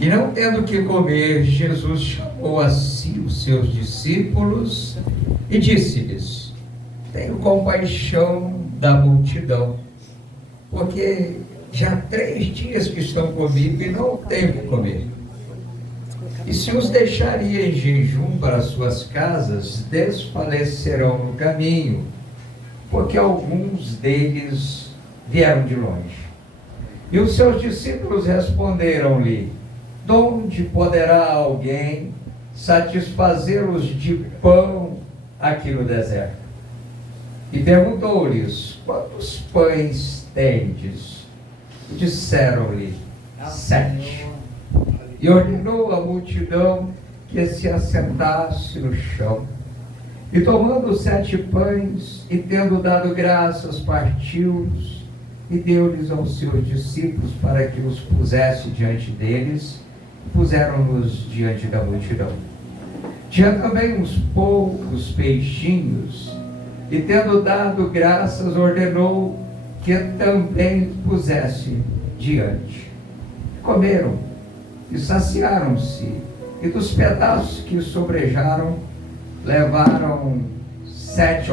E não tendo que comer, Jesus chamou a si os seus discípulos e disse-lhes: tenho compaixão da multidão, porque já 3 dias que estão comigo e não tenho que comer. E se os deixaria em jejum para suas casas, desfalecerão no caminho, porque alguns deles vieram de longe. E os seus discípulos responderam-lhe: donde poderá alguém satisfazê-los de pão aqui no deserto? E perguntou-lhes: quantos pães tendes? E disseram-lhe: 7. E ordenou à multidão que se assentasse no chão. E tomando os 7 pães, e tendo dado graças, partiu-os, e deu-lhes aos seus discípulos para que os pusesse diante deles. Puseram-nos diante da multidão. Tinha também uns poucos peixinhos, e tendo dado graças, ordenou que também pusesse diante. Comeram e saciaram-se, e dos pedaços que sobrejaram, levaram 7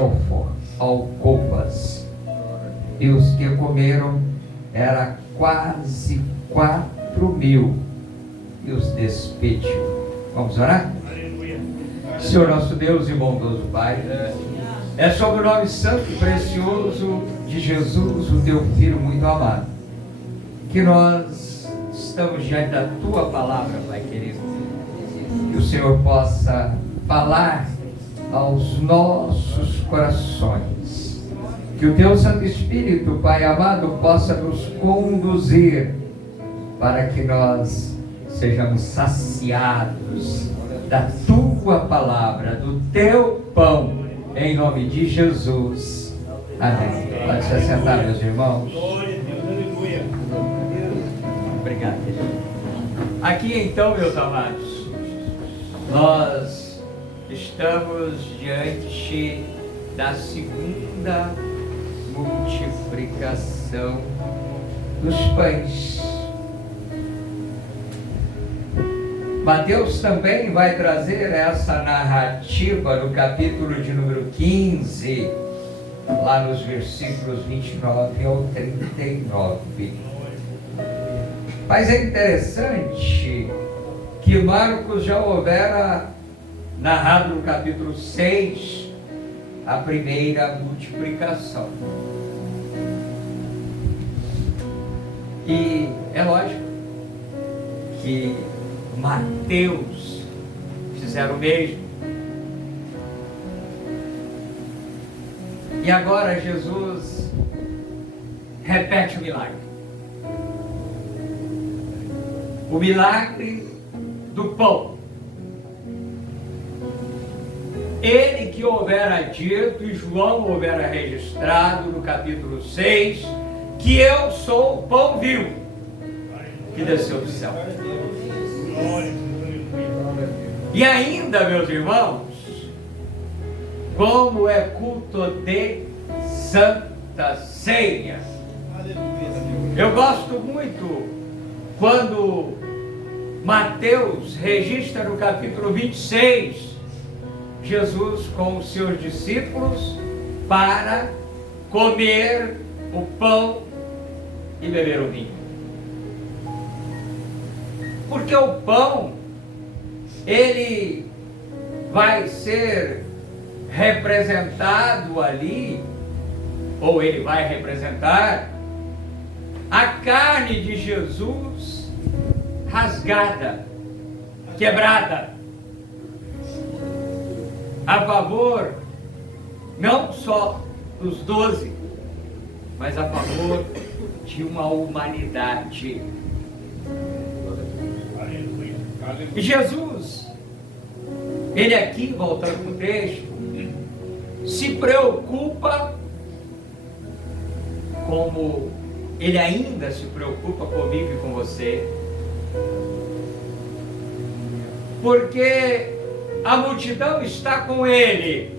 alcovas. E os que comeram era quase 4.000, e os despediu. Vamos orar? Senhor nosso Deus e bondoso Pai, é sobre o nome santo e precioso de Jesus, o teu Filho muito amado, que nós estamos diante da tua palavra, Pai querido. Que o Senhor possa falar aos nossos corações, que o teu Santo Espírito, Pai amado, possa nos conduzir para que nós sejamos saciados da tua palavra, do teu pão, em nome de Jesus. Amém. Pode se sentar, meus irmãos. Obrigado. Aqui então, meus amados, nós estamos diante da segunda multiplicação dos pães. Mateus também vai trazer essa narrativa no capítulo de número 15, lá nos versículos 29 ao 39. Mas é interessante que Marcos já houvera narrado no capítulo 6 a primeira multiplicação. E é lógico que Mateus fizeram o mesmo. E agora Jesus repete o milagre. O milagre do pão. Ele que houvera dito, e João houvera registrado no capítulo 6, que eu sou o pão vivo que desceu do céu. E ainda, meus irmãos, como é culto de Santa Ceia. Eu gosto muito quando Mateus registra no capítulo 26, Jesus com os seus discípulos para comer o pão e beber o vinho. Porque o pão, ele vai ser representado ali, ou ele vai representar a carne de Jesus rasgada, quebrada, a favor não só dos 12, mas a favor de uma humanidade. E Jesus, ele aqui, voltando para o texto, se preocupa, como ele ainda se preocupa comigo e com você, porque a multidão está com ele.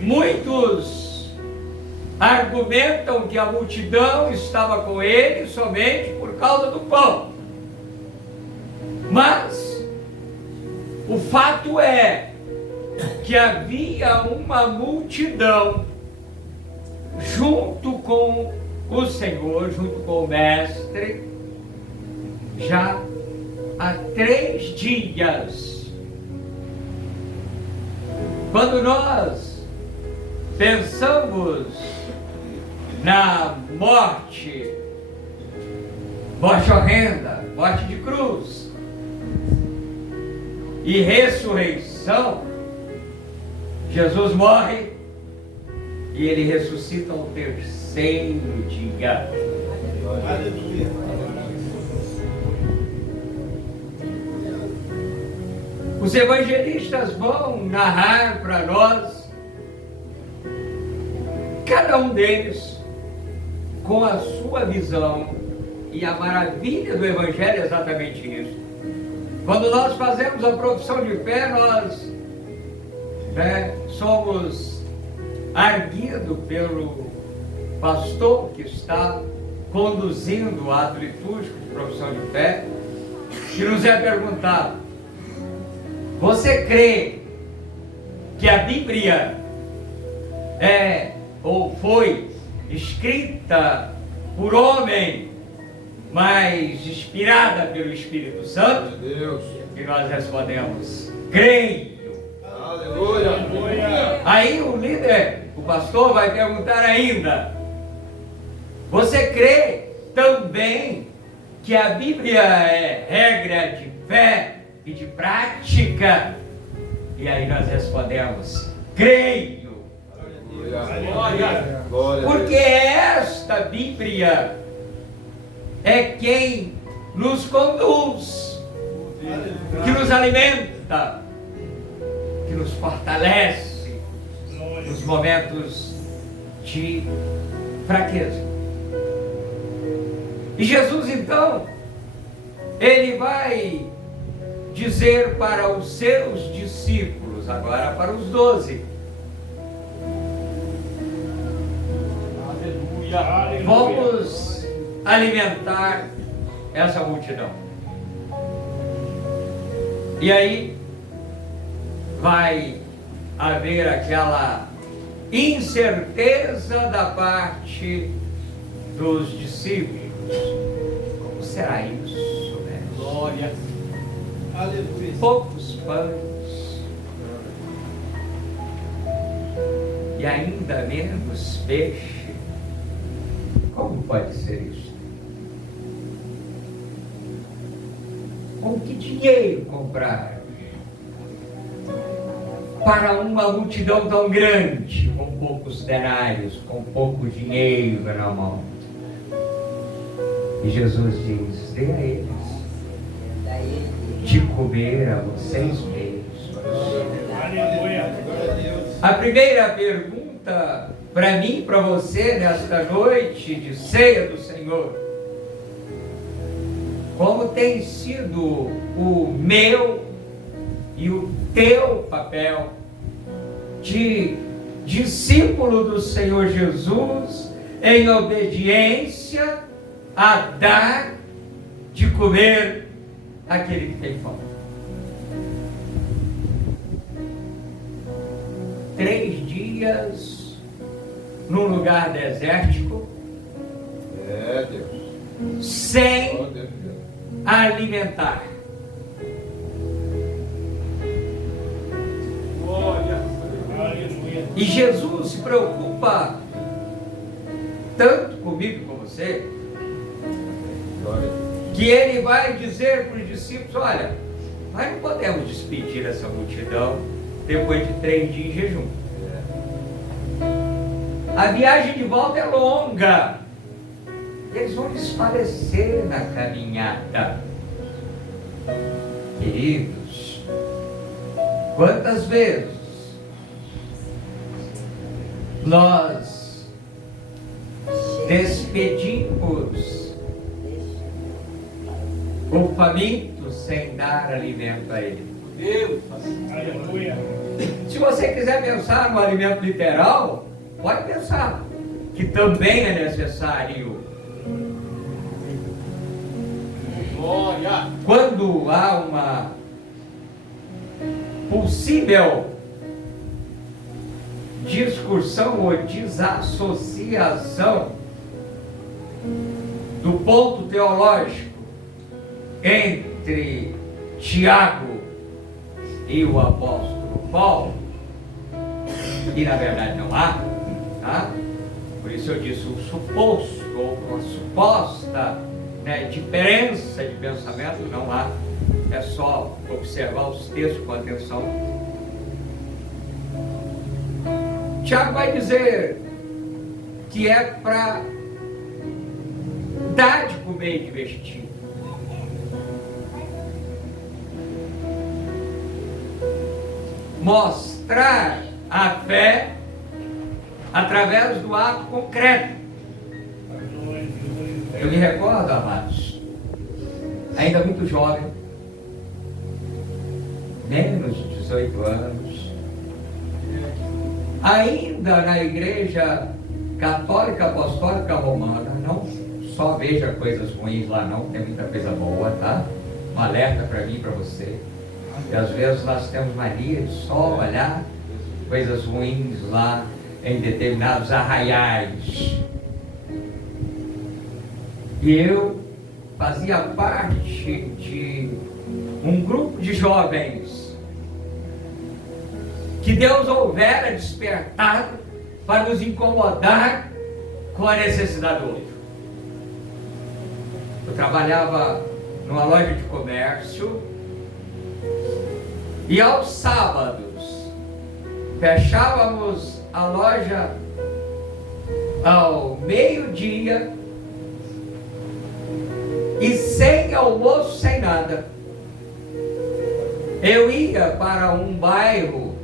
Muitos argumentam que a multidão estava com ele somente por por causa do pão. Mas o fato é que havia uma multidão junto com o Senhor, junto com o Mestre, já há 3 dias. Quando nós pensamos na morte horrenda, morte de cruz e ressurreição, Jesus morre e ele ressuscita ao 3º dia. Aleluia. Os evangelistas vão narrar para nós, cada um deles com a sua visão, e a maravilha do Evangelho é exatamente isso. Quando nós fazemos a profissão de fé, nós somos arguidos pelo pastor que está conduzindo o ato litúrgico de profissão de fé, que nos é perguntado: você crê que a Bíblia é ou foi escrita por homem, mas inspirada pelo Espírito Santo? Deus. E nós respondemos: creio. Aleluia. Aí o líder, o pastor, vai perguntar ainda: você crê também que a Bíblia é regra de fé e de prática? E aí nós respondemos: creio. Glória. Porque esta Bíblia é quem nos conduz, que nos alimenta, que nos fortalece nos momentos de fraqueza. E Jesus, então, ele vai dizer para os seus discípulos, agora para os 12, vamos alimentar essa multidão. E aí vai haver aquela incerteza da parte dos discípulos. Como será isso, né? Glória. Aleluia. Poucos pães e ainda menos peixe. Como pode ser isso? Com que dinheiro comprar para uma multidão tão grande, com poucos denários, com pouco dinheiro na mão? E Jesus diz: dê a eles de comer a vocês mesmos. Aleluia. A primeira pergunta para mim, para você, nesta noite de ceia do Senhor: como tem sido o meu e o teu papel de discípulo do Senhor Jesus, em obediência a dar de comer àquele que tem fome? 3 dias num lugar desértico, Deus. sem alimentar. Glória. Aleluia. E Jesus se preocupa tanto comigo e com você, Glória. que ele vai dizer para os discípulos: olha, nós não podemos despedir essa multidão depois de 3 dias em jejum. A viagem de volta é longa. Eles vão desfalecer na caminhada. Queridos, quantas vezes nós despedimos o faminto sem dar alimento a ele? Deus. Aleluia. Se você quiser pensar no alimento literal, pode pensar que também é necessário. quando há uma possível discussão ou desassociação do ponto teológico entre Tiago e o apóstolo Paulo, e na verdade não há, tá? Por isso eu disse o suposto ou uma suposta, né, diferença de pensamento não há, é só observar os textos com atenção. Tiago vai dizer que é para dar de comer e de vestir. Mostrar a fé através do ato concreto. Eu me recordo, amados, ainda muito jovem, menos de 18 anos, ainda na igreja católica apostólica romana, não só veja coisas ruins lá não, tem muita coisa boa, tá? Um alerta para mim e para você. E às vezes nós temos mania de só olhar coisas ruins lá em determinados arraiais. E eu fazia parte de um grupo de jovens que Deus houvera despertado para nos incomodar com a necessidade do outro. Eu trabalhava numa loja de comércio e aos sábados fechávamos a loja ao meio-dia e sem almoço, sem nada. Eu ia para um bairro,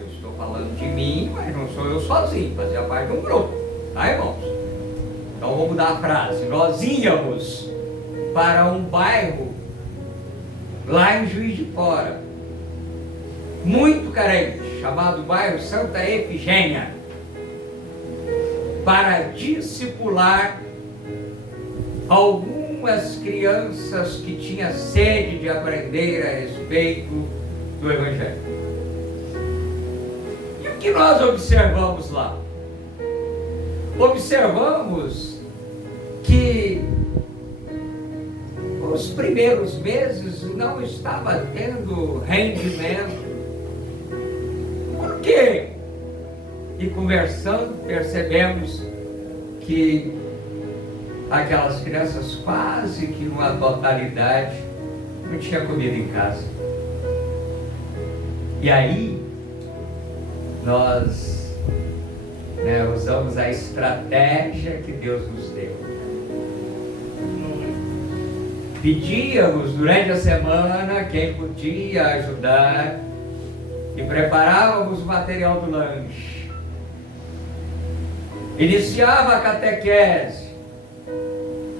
eu estou falando de mim, mas não sou eu sozinho, fazia parte de um grupo, tá, irmãos? Então vou mudar a frase. Nós íamos para um bairro lá em Juiz de Fora, muito carente, chamado bairro Santa Efigênia, para discipular algumas crianças que tinham sede de aprender a respeito do Evangelho. E o que nós observamos lá? Observamos que os primeiros meses não estava tendo rendimento. Por quê? E conversando, percebemos que aquelas crianças quase que numa totalidade não tinha comida em casa. E aí nós usamos a estratégia que Deus nos deu. Pedíamos durante a semana quem podia ajudar e preparávamos o material do lanche. Iniciava a catequese,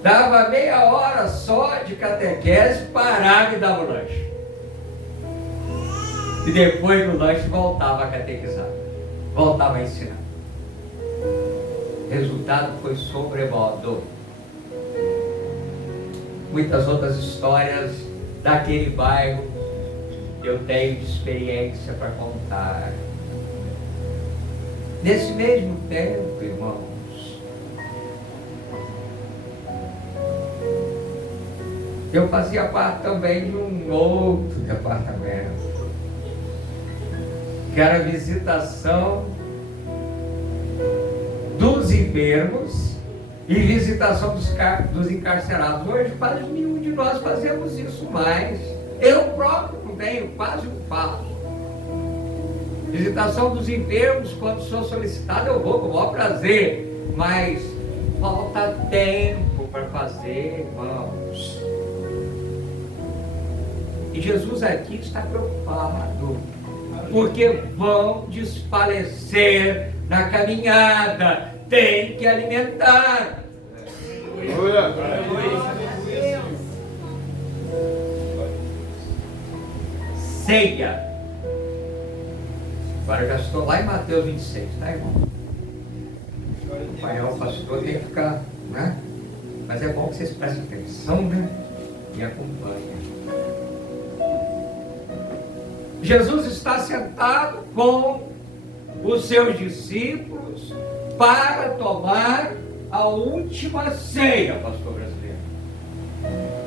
dava meia hora só de catequese, parava e dava o lanche. E depois do lanche voltava a catequizar, voltava a ensinar. O resultado foi sobremodo. Muitas outras histórias daquele bairro eu tenho de experiência para contar. Nesse mesmo tempo, irmãos, eu fazia parte também de um outro departamento, que era a visitação dos enfermos e visitação dos encarcerados. Hoje quase nenhum de nós fazemos isso mais. Eu próprio não tenho, quase não faço. Visitação dos enfermos, quando sou solicitado, eu vou com o maior prazer, mas falta tempo para fazer, irmãos. E Jesus aqui está preocupado, porque vão desfalecer na caminhada. Tem que alimentar. Ceia. Agora eu já estou lá em Mateus 26, tá, irmão? O pastor tem que ficar, né? Mas é bom que vocês prestem atenção, né? Me acompanha. Jesus está sentado com os seus discípulos para tomar a última ceia, pastor brasileiro.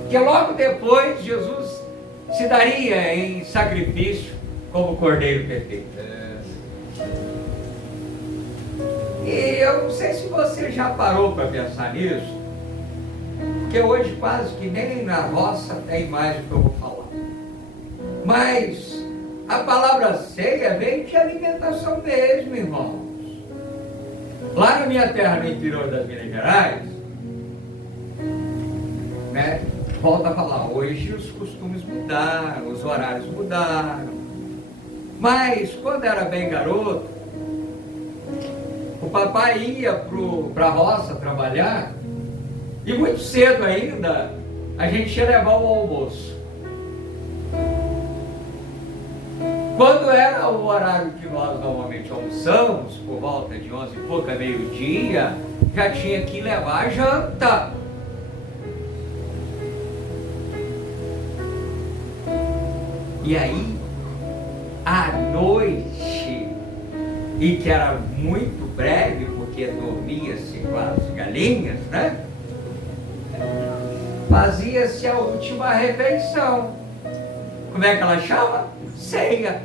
Que logo depois Jesus se daria em sacrifício como Cordeiro perfeito. E eu não sei se você já parou para pensar nisso, porque hoje quase que nem na roça tem mais o que eu vou falar. Mas a palavra ceia vem de alimentação mesmo, irmãos. Lá na minha terra, no interior das Minas Gerais, né, volta a falar, hoje os costumes mudaram, os horários mudaram. Mas quando era bem garoto, o papai ia para a roça trabalhar e muito cedo ainda a gente ia levar o almoço. Quando era o horário que nós normalmente almoçamos, por volta de 11 e pouca, meio-dia, já tinha que levar a janta. E aí, à noite, e que era muito breve, porque dormia-se com as galinhas, né? Fazia-se a última refeição. Como é que ela chama? Ceia.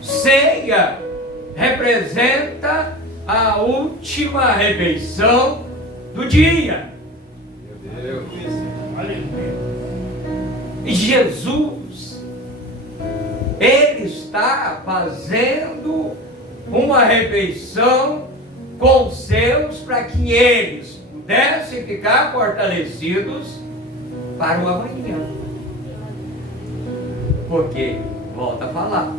Ceia representa a última refeição do dia. Meu Deus. Aleluia. E Jesus, Ele está fazendo uma refeição com os seus para que eles pudessem ficar fortalecidos para o amanhã. Porque, volta a falar,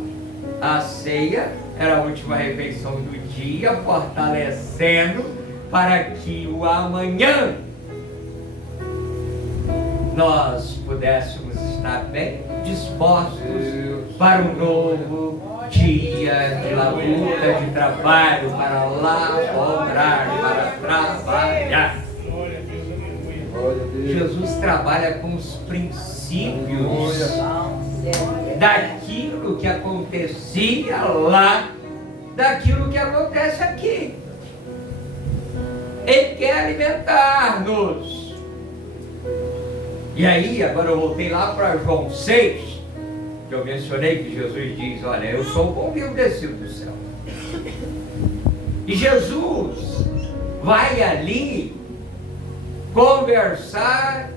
a ceia era a última refeição do dia, fortalecendo para que o amanhã nós pudéssemos estar bem dispostos para um novo dia de labuta, de trabalho, para lavrar, para trabalhar. Jesus trabalha com os princípios daquilo que acontecia lá, daquilo que acontece aqui. Ele quer alimentar-nos. E aí, agora eu voltei lá para João 6, que eu mencionei que Jesus diz, olha, eu sou o pão vivo descido do céu. E Jesus vai ali conversar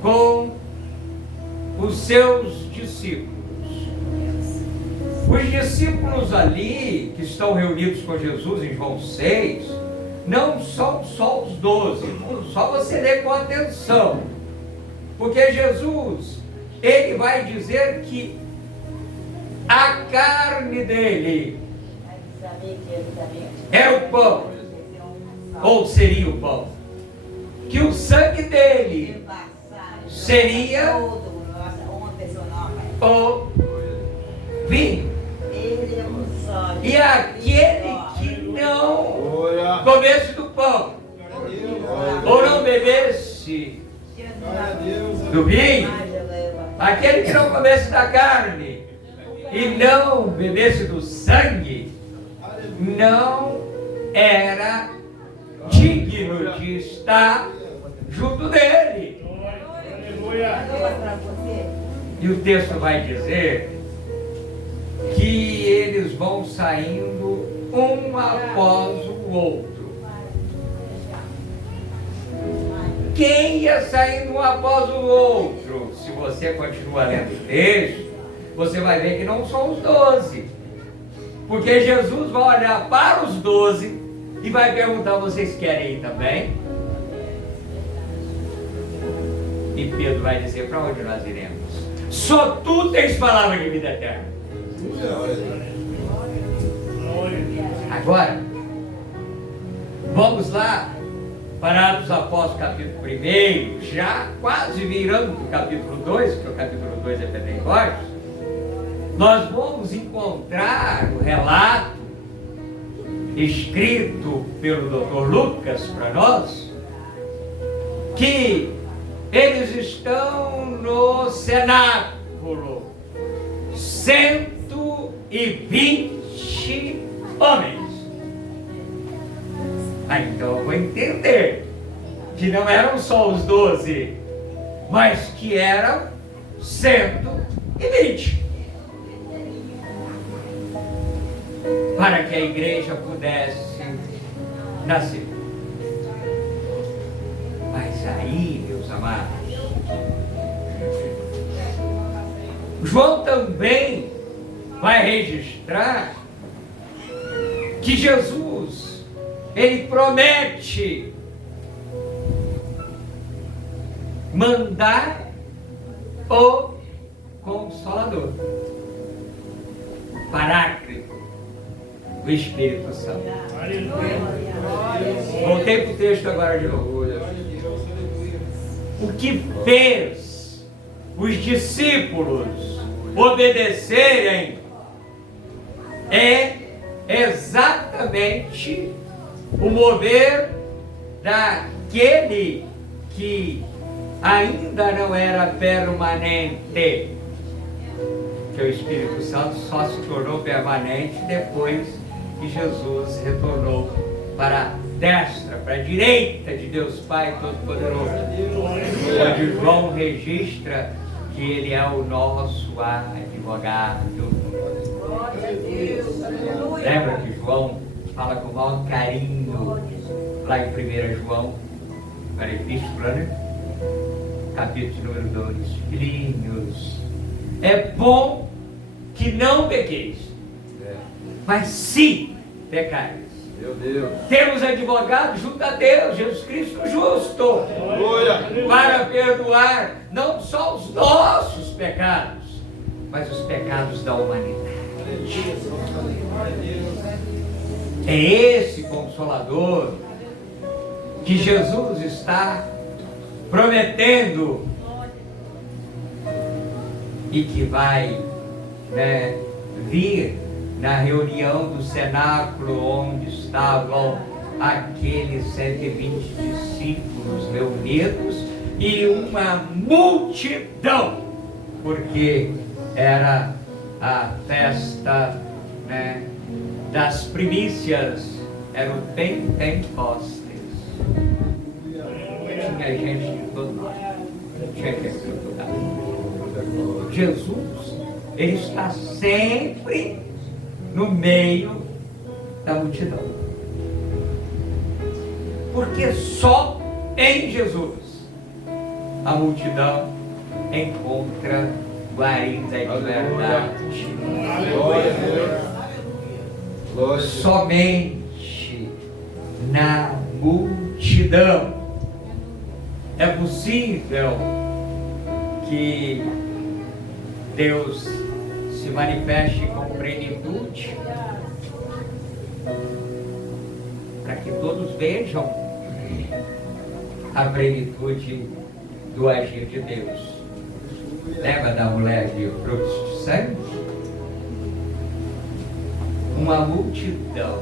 com os seus discípulos. Os discípulos ali, que estão reunidos com Jesus em João 6, não são só os 12, só você ler com atenção, porque Jesus, ele vai dizer que a carne dele é o pão, ou seria o pão, que o sangue dele seria o vinho. E aquele que não comesse do pão, ou não bebesse do vinho, aquele que não comesse da carne e não bebesse do sangue, não era digno de estar junto dele. E o texto vai dizer que eles vão saindo um após o outro. Quem ia saindo um após o outro? Se você continua lendo o texto, você vai ver que não são os 12. Porque Jesus vai olhar para os 12 e vai perguntar, vocês querem ir também? E Pedro vai dizer, para onde nós iremos? Só tu tens palavra de vida eterna. Agora, vamos lá para Atos Apóstolos capítulo 1, já quase virando para o capítulo 2, porque o capítulo 2 é Pentecostes. Nós vamos encontrar o relato escrito pelo Dr. Lucas para nós, que eles estão no cenáculo, 120 homens. Então eu vou entender que não eram só os 12, mas que eram 120. Para que a igreja pudesse nascer. Mas aí, meus amados, João também vai registrar que Jesus, ele promete mandar o Consolador, Paráclito, o Espírito Santo. Voltei para o texto agora de novo. O que fez os discípulos obedecerem é exatamente o mover daquele que ainda não era permanente, que o Espírito Santo só se tornou permanente depois que Jesus retornou para a destra, para a direita de Deus Pai Todo-Poderoso, onde João registra que ele é o nosso advogado. Lembra que João fala com o maior carinho lá em 1 João, para a epístola, né? Capítulo número 2. Filhinhos, é bom que não pequeis, mas se pecares, Meu Deus. temos advogado junto a Deus, Jesus Cristo justo, para perdoar não só os nossos pecados, mas os pecados da humanidade. É esse Consolador que Jesus está prometendo e que vai, vir na reunião do cenáculo onde estavam aqueles 120 discípulos reunidos e uma multidão, porque era a festa, das primícias, era o Pentecostes. Tinha gente de todo lado, tinha gente de todo lado. Jesus, ele está sempre no meio da multidão, porque só em Jesus a multidão encontra guarida de verdade. Glória a Deus. Somente na multidão é possível que Deus se manifeste com plenitude, para que todos vejam a plenitude do agir de Deus. Lembra da mulher de frutos de sangue? Uma multidão.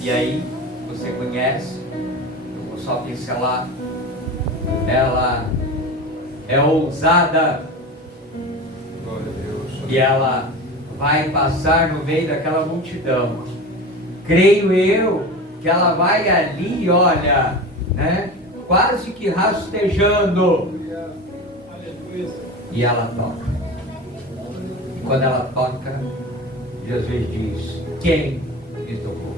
E aí, você conhece, eu vou só pincelar, ela é ousada, e ela vai passar no meio daquela multidão. Creio eu que ela vai ali, olha, quase que rastejando, e ela toca. E quando ela toca, Jesus diz: quem me tocou?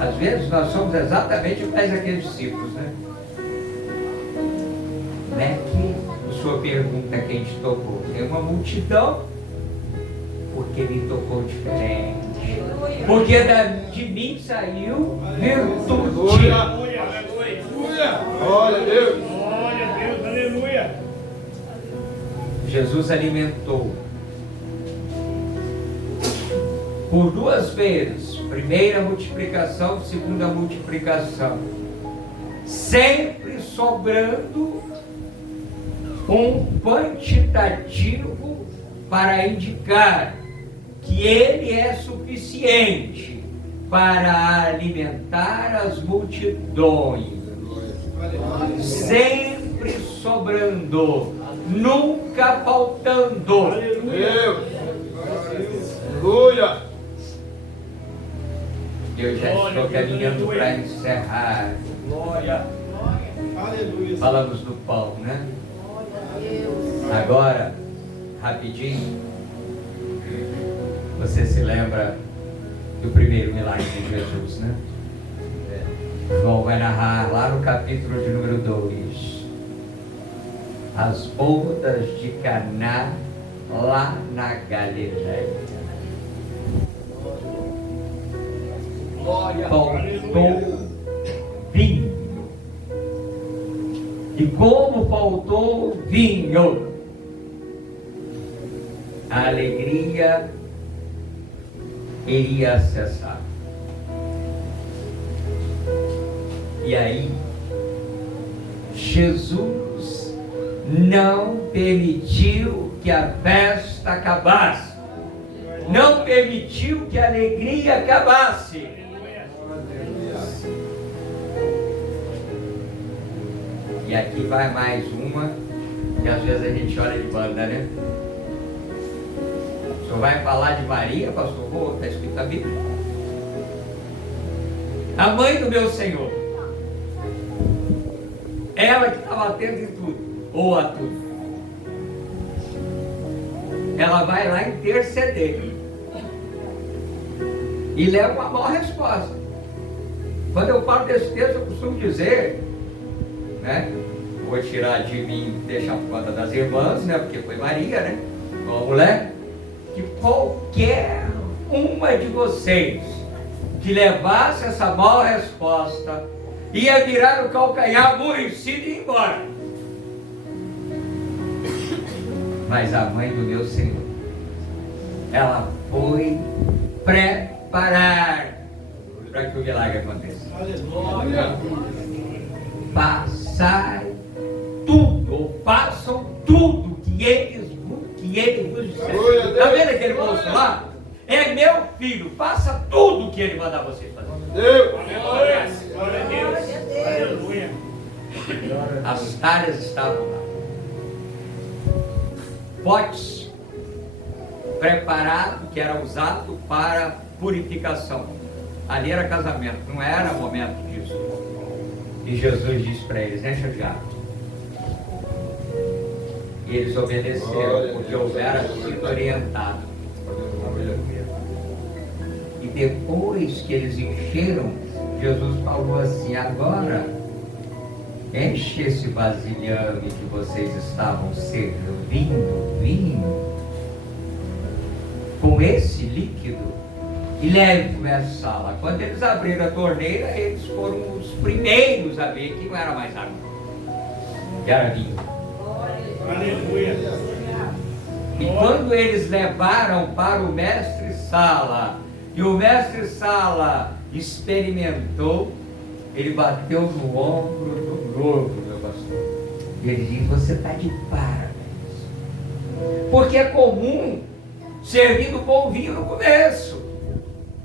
Às vezes nós somos exatamente como aqueles discípulos, Não é que a sua pergunta quem te tocou? Tem uma multidão, porque me tocou diferente. Porque de mim saiu virtude. Glória a Deus. Glória a Deus, aleluia. Jesus alimentou por duas vezes, primeira multiplicação, segunda multiplicação, sempre sobrando um quantitativo para indicar que ele é suficiente para alimentar as multidões, sempre sobrando, nunca faltando. Deus. Aleluia. Eu já estou caminhando para encerrar. Falamos do pão, né? Agora, rapidinho, você se lembra do primeiro milagre de Jesus, né? João vai narrar lá no capítulo de número 2, as bodas de Caná, lá na Galileia. Faltou vinho. E como faltou vinho, a alegria iria cessar. E aí, Jesus não permitiu que a festa acabasse, não permitiu que a alegria acabasse. E aqui vai mais uma, que às vezes a gente olha de banda, né? O senhor vai falar de Maria, pastor? Está escrito na Bíblia. A mãe do meu Senhor. Ela que estava atenta em tudo, ou a tudo. Ela vai lá interceder. E leva uma boa resposta. Quando eu falo desse texto, eu costumo dizer, né? Vou tirar de mim, deixar por conta das irmãs, né? Porque foi Maria, né? Uma mulher. Que qualquer uma de vocês que levasse essa boa resposta ia virar o calcanhar aborrecido e ir embora. Mas a mãe do meu Senhor, ela foi preparar para que o milagre aconteça. Passar tudo, ou façam tudo que ele vos disser. Está vendo aquele moço lá? É meu filho, faça tudo o que ele mandar vocês fazer. Deus. Glória a Deus. Aleluia. As talhas estavam lá. Potes preparado que era usado para purificação. Ali era casamento, não era momento disso. E Jesus disse para eles: encha de água. E eles obedeceram, porque houveram sido orientados. E depois que eles encheram, Jesus falou assim: agora enche esse vasilhame que vocês estavam servindo vinho com esse líquido e leve para a sala. Quando eles abriram a torneira, eles foram os primeiros a ver que não era mais água, que era vinho. Aleluia. E quando eles levaram para o mestre-sala, e o mestre-sala experimentou, ele bateu no ombro do noivo, meu pastor. E ele disse: você está de parabéns. Porque é comum servir do bom vinho no começo.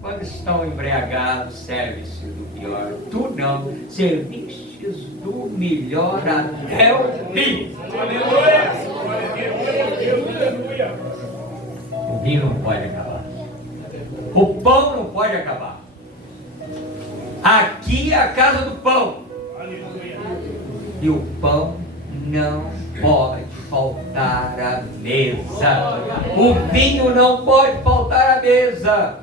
Quando estão embriagados, serve-se do pior. Tu não, servistes do melhor até o fim. Aleluia. Aleluia. O vinho não pode acabar. O pão não pode acabar. Aqui é a casa do pão. Aleluia. E o pão não pode faltar à mesa. O vinho não pode faltar à mesa.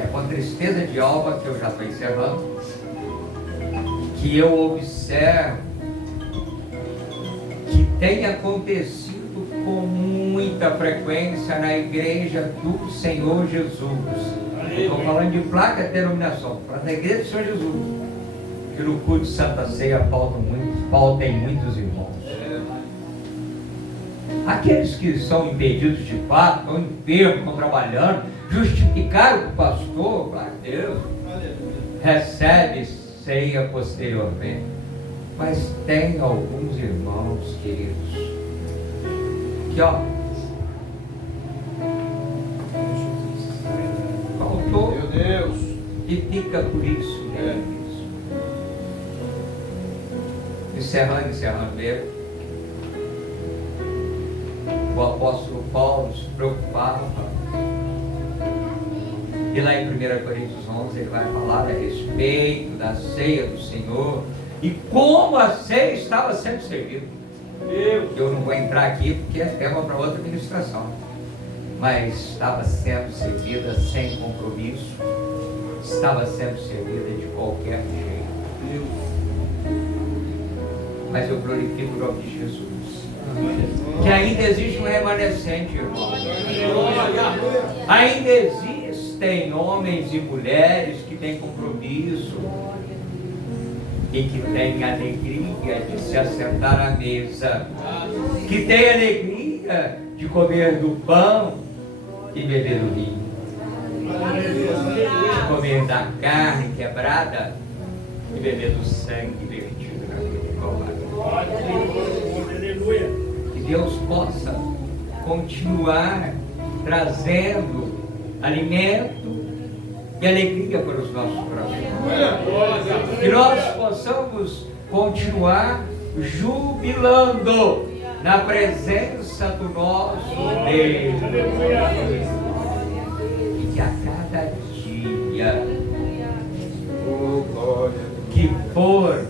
É com tristeza de alma que eu já estou encerrando, que eu observo que tem acontecido com muita frequência na igreja do Senhor Jesus. Estou falando de placa de denominação, para a igreja do Senhor Jesus, que no culto de Santa Ceia faltam muitos irmãos. Aqueles que são impedidos de fato, estão enfermos, estão trabalhando, justificaram o pastor, glória a Deus, recebe ceia posteriormente. Mas tem alguns irmãos queridos que E fica por isso mesmo. Encerrando mesmo. O apóstolo Paulo se preocupava. E lá em 1 Coríntios 11 ele vai falar a respeito da ceia do Senhor e como a ceia estava sendo servida. Eu não vou entrar aqui porque é tema para outra ministração, mas estava sendo servida sem compromisso, estava sendo servida de qualquer jeito. Mas eu glorifico o nome de Jesus, que ainda existe um remanescente, irmão. Ainda existem homens e mulheres que têm compromisso e que têm alegria de se assentar à mesa, que têm alegria de comer do pão e beber do vinho, de comer da carne quebrada e beber do sangue vertido na cruz de Calvário. Que Deus possa continuar trazendo alimento e alegria para os nossos corações. Que nós possamos continuar jubilando na presença do nosso Deus. E que a cada dia que for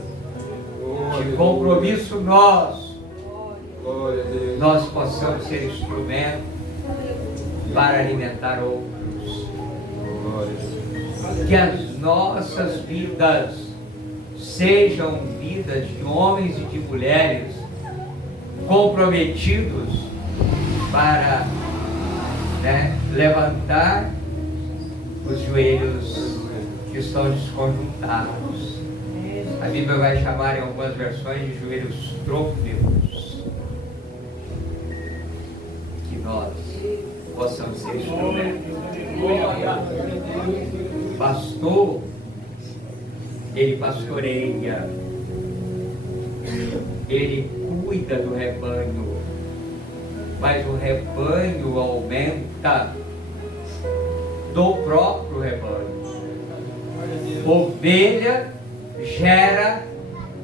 de compromisso nosso, nós possamos ser instrumento para alimentar outros. Que as nossas vidas sejam vidas de homens e de mulheres comprometidos para levantar os joelhos que estão desconjuntados. A Bíblia vai chamar em algumas versões de joelhos trôpegos. Que nós possamos ser instrumentos. Pastor, ele pastoreia, ele cuida do rebanho, mas o rebanho aumenta do próprio rebanho. Ovelha gera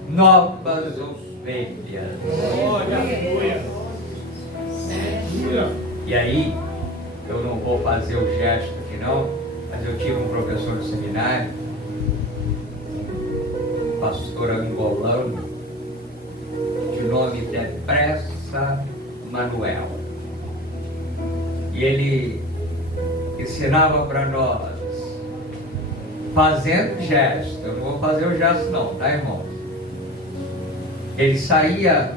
novas ovelhas. E aí, eu não vou fazer o gesto aqui não, mas eu tive um professor no seminário, pastor angolano, de nome Depressa Manuel. E ele ensinava para nós, fazendo gesto. Eu não vou fazer o gesto não, tá, irmão? Ele saía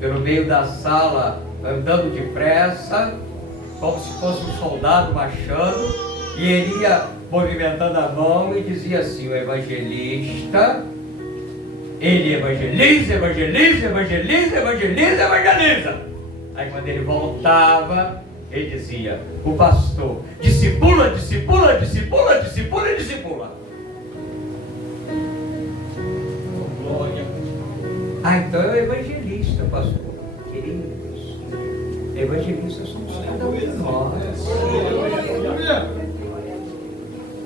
pelo meio da sala andando depressa, como se fosse um soldado marchando, e ele ia movimentando a mão e dizia assim: o evangelista, ele evangeliza, evangeliza, evangeliza, evangeliza, evangeliza. Aí quando ele voltava, ele dizia: o pastor, discipula, discipula, discipula, discipula e discipula. Ah, então é o evangelista, pastor. Queridos, evangelistas somos cada um de nós.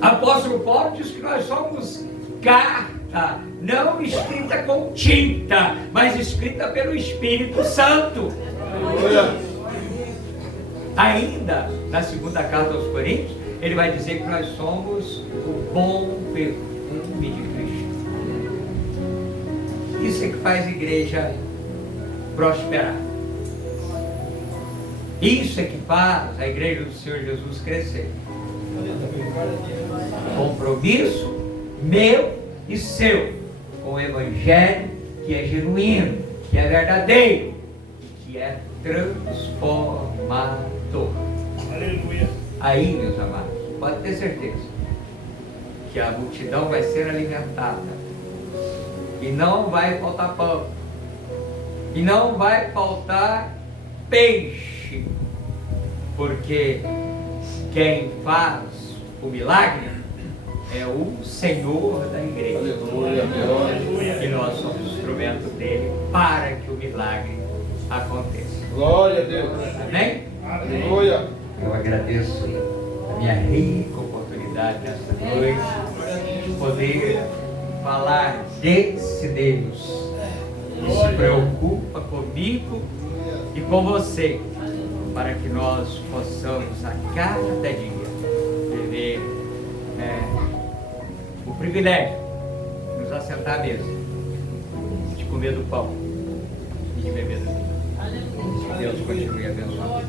Apóstolo Paulo diz que nós somos carta, não escrita com tinta, mas escrita pelo Espírito Santo. Ainda na segunda carta aos Coríntios, ele vai dizer que nós somos o bom perfume de Cristo. Isso é que faz a igreja prosperar. Isso é que faz a igreja do Senhor Jesus crescer. Compromisso meu e seu com o evangelho que é genuíno, que é verdadeiro, que é transformador. Aleluia. Aí, meus amados, pode ter certeza que a multidão vai ser alimentada e não vai faltar pão e não vai faltar peixe, porque quem faz o milagre é o Senhor da igreja. Aleluia. E nós somos instrumento dele para que o milagre aconteça. Glória a Deus. Amém? Aleluia. Eu agradeço a minha rica oportunidade oportunidade nesta noite de poder falar desse Deus que se preocupa comigo e com você, para que nós possamos a cada dia viver o privilégio de nos assentar à mesa, de comer do pão e de beber do vinho. Que Deus continue abençoando.